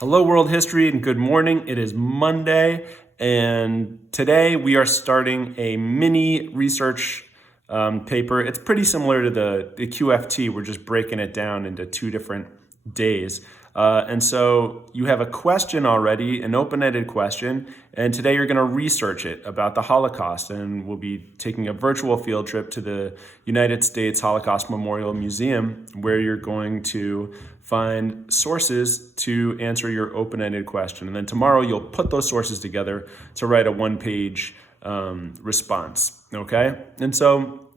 Hello, world history, and good morning. It is Monday, and today we are starting a mini research paper. It's pretty similar to the QFT. We're just breaking it down into two different days. And so you have a question already, an open-ended question, and today you're going to research it about the Holocaust, and we'll be taking a virtual field trip to the United States Holocaust Memorial Museum, where you're going to find sources to answer your open-ended question. And then tomorrow you'll put those sources together to write a one-page response, okay? And so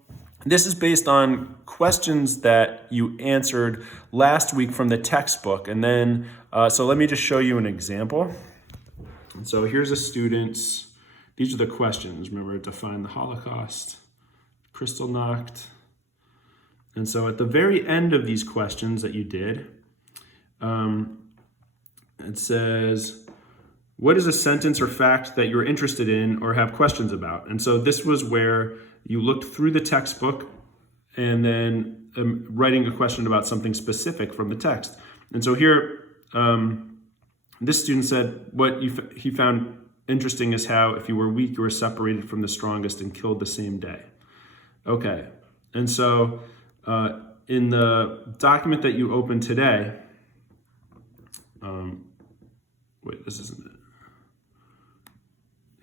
this is based on questions that you answered last week from the textbook. And then, so let me just show you an example. And so here's a student's, these are the questions. Remember, define the Holocaust, Kristallnacht. And so at the very end of these questions that you did, it says, what is a sentence or fact that you're interested in or have questions about? And so this was where you looked through the textbook and then writing a question about something specific from the text. And so here, this student said what he found interesting is how if you were weak, you were separated from the strongest and killed the same day. Okay, and so in the document that you opened today, wait, this isn't it.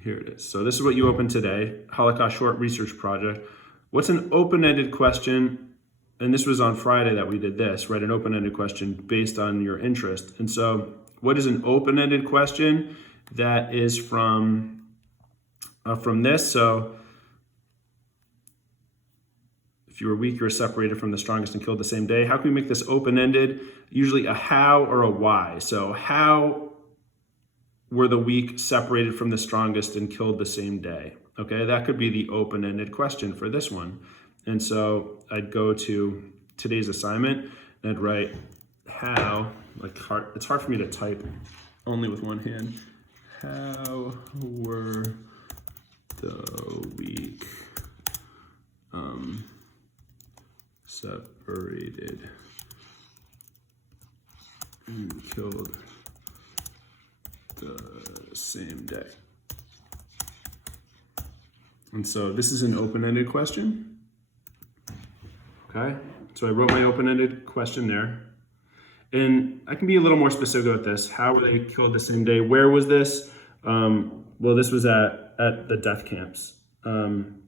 Here it is. So this is what you opened today, Holocaust Short Research Project. What's an open-ended question? And this was on Friday that we did this, right? An open-ended question based on your interest. And so what is an open-ended question? That is from this. So if you were weak, you were separated from the strongest and killed the same day. How can we make this open-ended? Usually a how or a why. So how were the weak separated from the strongest and killed the same day? Okay, that could be the open-ended question for this one. And so I'd go to today's assignment and I'd write how, it's hard for me to type only with one hand. How were the weak separated and killed the same day? And so this is an open-ended question. Okay, so I wrote my open-ended question there. And I can be a little more specific with this. How were they killed the same day? Where was this? Well, this was at the death camps. And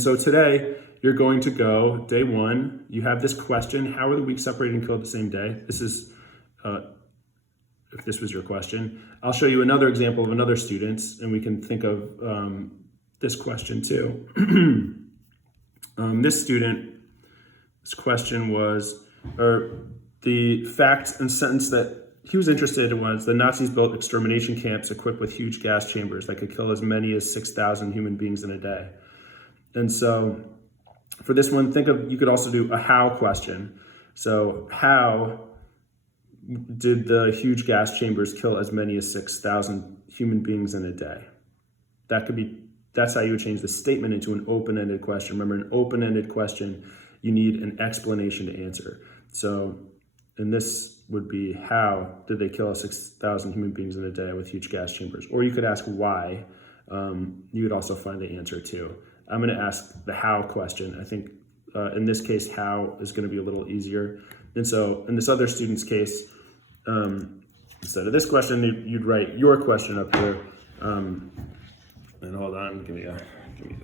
so today, you're going to go, day one, you have this question, how were the weak separated and killed the same day? This is, if this was your question. I'll show you another example of another student's, and we can think of this question too. This student's question was, or the fact and sentence that he was interested in was, the Nazis built extermination camps equipped with huge gas chambers that could kill as many as 6,000 human beings in a day. And so for this one, you could also do a how question. So how did the huge gas chambers kill as many as 6,000 human beings in a day? That's how you would change the statement into an open-ended question. Remember, an open-ended question, you need an explanation to answer. So, and this would be, how did they kill 6,000 human beings in a day with huge gas chambers? Or you could ask why. You would also find the answer too. I'm going to ask the how question. I think in this case, how is going to be a little easier. And so in this other student's case, instead of this question, you'd write your question up here. And hold on, give me a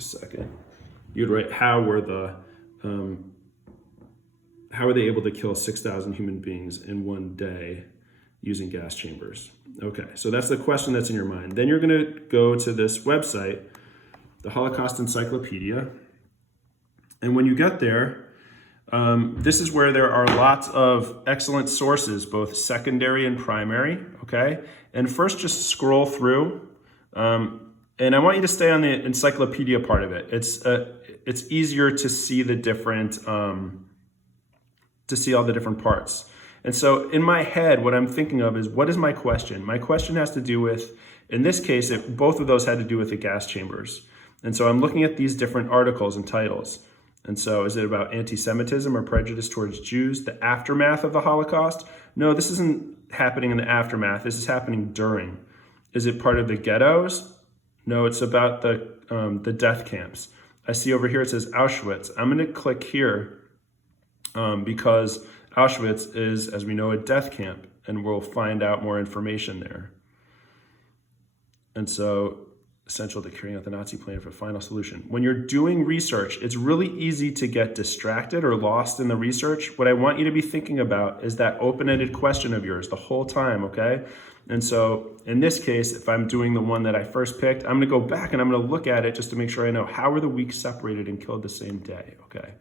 second. You'd write, how were they able to kill 6,000 human beings in one day using gas chambers? Okay, so that's the question that's in your mind. Then you're gonna go to this website, the Holocaust Encyclopedia. And when you get there, this is where there are lots of excellent sources, both secondary and primary, okay? And first just scroll through. And I want you to stay on the encyclopedia part of it. It's easier to see the different, to see all the different parts. And so in my head, what I'm thinking of is, what is my question? My question has to do with, in this case, both of those had to do with the gas chambers. And so I'm looking at these different articles and titles. And so is it about anti-Semitism or prejudice towards Jews, the aftermath of the Holocaust? No, this isn't happening in the aftermath. This is happening during. Is it part of the ghettos? No, it's about the death camps. I see over here it says Auschwitz. I'm going to click here because Auschwitz is, as we know, a death camp, and we'll find out more information there. And so, essential to carrying out the Nazi plan for final solution. When you're doing research, it's really easy to get distracted or lost in the research. What I want you to be thinking about is that open-ended question of yours the whole time, okay? And so in this case, if I'm doing the one that I first picked, I'm gonna go back and I'm gonna look at it just to make sure I know how were the weeks separated and killed the same day, okay?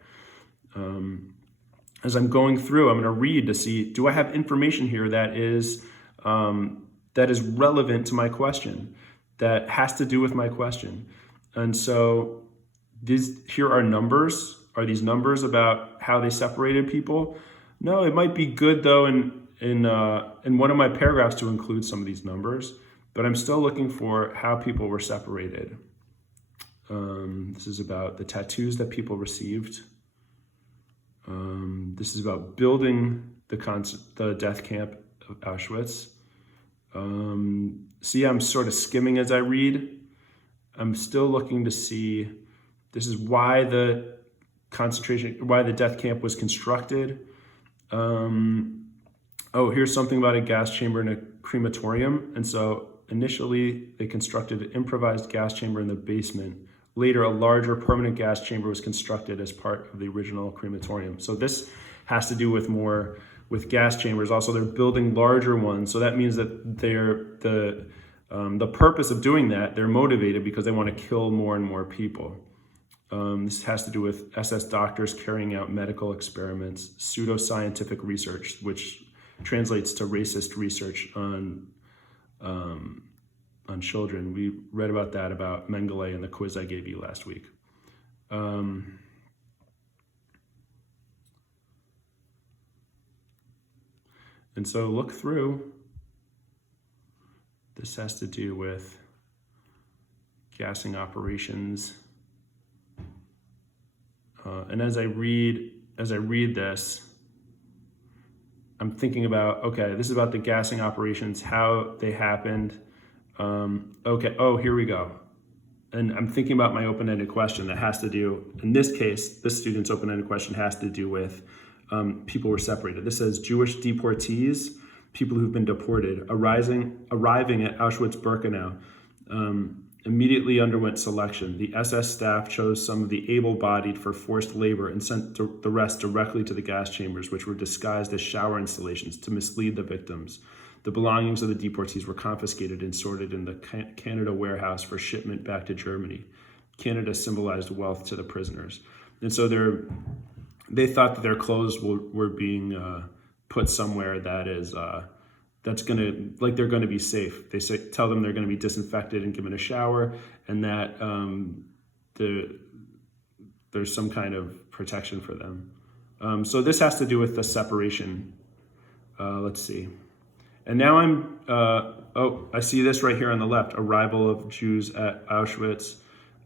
As I'm going through, I'm gonna read to see, do I have information here that is relevant to my question, that has to do with my question? And so here are numbers. Are these numbers about how they separated people? No, it might be good though in one of my paragraphs to include some of these numbers, but I'm still looking for how people were separated. This is about the tattoos that people received. This is about building the death camp of Auschwitz. See, I'm sort of skimming as I read. I'm still looking to see, this is why the death camp was constructed. Oh, here's something about a gas chamber and a crematorium. And so initially they constructed an improvised gas chamber in the basement. Later, a larger permanent gas chamber was constructed as part of the original crematorium. So this has to do with gas chambers. Also, they're building larger ones. So that means that the purpose of doing that, they're motivated because they want to kill more and more people. This has to do with SS doctors carrying out medical experiments, pseudoscientific research, which translates to racist research on children. We read about that, about Mengele in the quiz I gave you last week. And so look through. This has to do with gassing operations. And as I read this, I'm thinking about, okay, this is about the gassing operations, how they happened. Okay, oh, here we go. And I'm thinking about my open-ended question that has to do, in this case, this student's open-ended question has to do with people were separated. This says Jewish deportees, people who've been deported, arriving at Auschwitz-Birkenau, immediately underwent selection. The SS staff chose some of the able-bodied for forced labor and sent the rest directly to the gas chambers, which were disguised as shower installations to mislead the victims. The belongings of the deportees were confiscated and sorted in the Canada warehouse for shipment back to Germany. Canada symbolized wealth to the prisoners. And so they thought that their clothes were being put somewhere that is that's gonna, like, they're gonna be safe. They tell them they're gonna be disinfected and given a shower, and that there's some kind of protection for them. So this has to do with the separation. Let's see. And now I see this right here on the left, arrival of Jews at Auschwitz.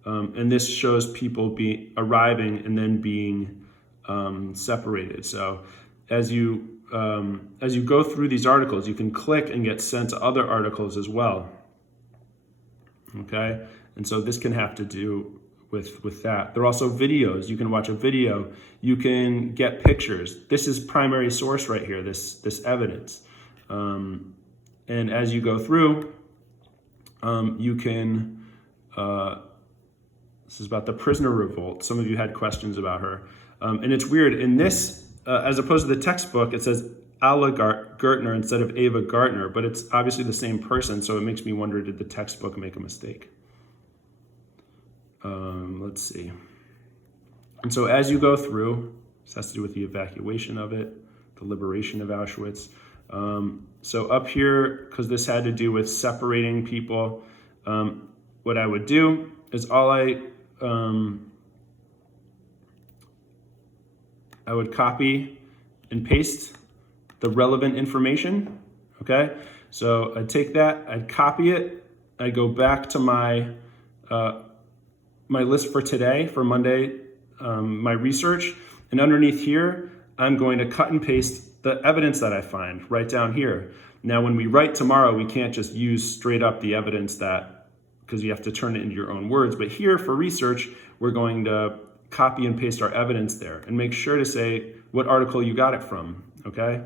And this shows people arriving and then being separated. So as you go through these articles, you can click and get sent to other articles as well. Okay, and so this can have to do with that. There are also videos. You can watch a video. You can get pictures. This is primary source right here, this evidence. And as you go through, you can, this is about the prisoner revolt. Some of you had questions about her. And it's weird, in this, as opposed to the textbook, it says Alla Gertner instead of Ava Gartner, but it's obviously the same person, so it makes me wonder, did the textbook make a mistake? Let's see. And so as you go through, this has to do with the evacuation of it, the liberation of Auschwitz. So up here, because this had to do with separating people, what I would do is I would copy and paste the relevant information, okay? So I'd take that, I'd copy it, I'd go back to my list for today, for Monday, my research, and underneath here, I'm going to cut and paste the evidence that I find right down here. Now, when we write tomorrow, we can't just use straight up the evidence that, because you have to turn it into your own words. But here for research, we're going to copy and paste our evidence there and make sure to say what article you got it from, okay?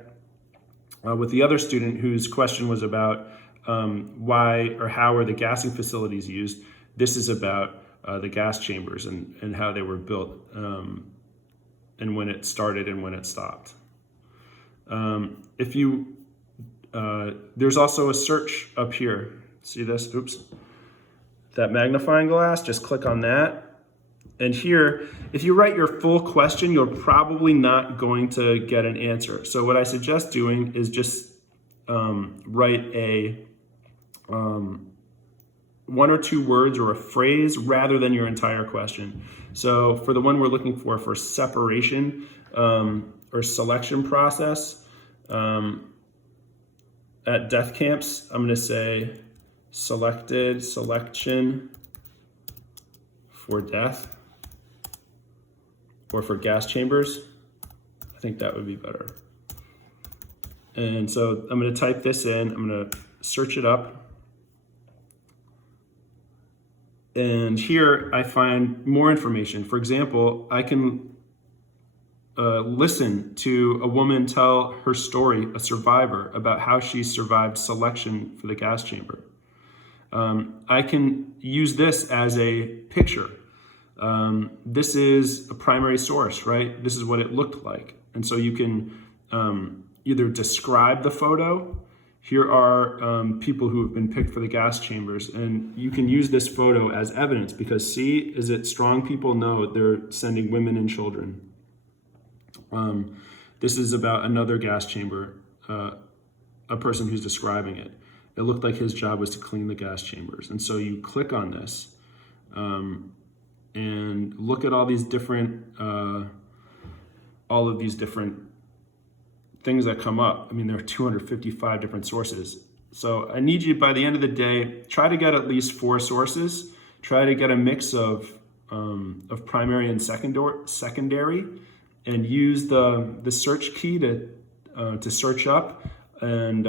With the other student whose question was about why or how are the gassing facilities used, this is about the gas chambers and how they were built and when it started and when it stopped. There's also a search up here. See this? Oops. That magnifying glass, just click on that. And here, if you write your full question, you're probably not going to get an answer. So what I suggest doing is just write a 1 or 2 words or a phrase rather than your entire question. So for the one we're looking for separation or selection process at death camps, I'm going to say selection for death. Or for gas chambers, I think that would be better. And so I'm going to type this in, I'm going to search it up. And here I find more information. For example, I can listen to a woman tell her story, a survivor, about how she survived selection for the gas chamber. I can use this as a picture. This is a primary source, right? This is what it looked like. And so you can either describe the photo. Here are people who have been picked for the gas chambers, and you can use this photo as evidence because see, is it strong people? No, they're sending women and children. This is about another gas chamber, a person who's describing it. It looked like his job was to clean the gas chambers. And so you click on this, and look at all these different, all of these different things that come up. I mean, there are 255 different sources. So I need you, by the end of the day, try to get at least 4 sources. Try to get a mix of primary and secondary, and use the search key to search up, and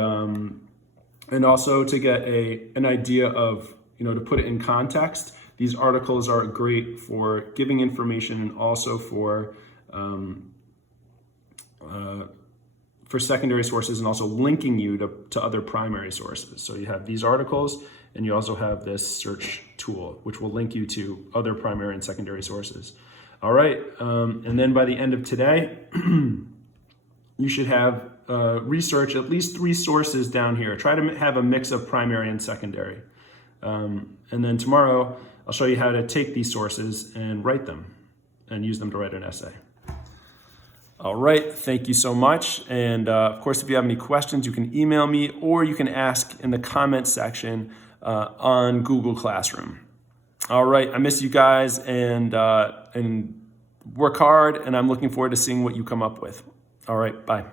also to get an idea of, to put it in context. These articles are great for giving information and also for secondary sources, and also linking you to other primary sources. So you have these articles, and you also have this search tool, which will link you to other primary and secondary sources. All right, and then by the end of today, you should have research at least 3 sources down here. Try to have a mix of primary and secondary. And then tomorrow, I'll show you how to take these sources and write them and use them to write an essay. All right, thank you so much. And of course, if you have any questions, you can email me or you can ask in the comments section on Google Classroom. All right, I miss you guys, and work hard, and I'm looking forward to seeing what you come up with. All right, bye.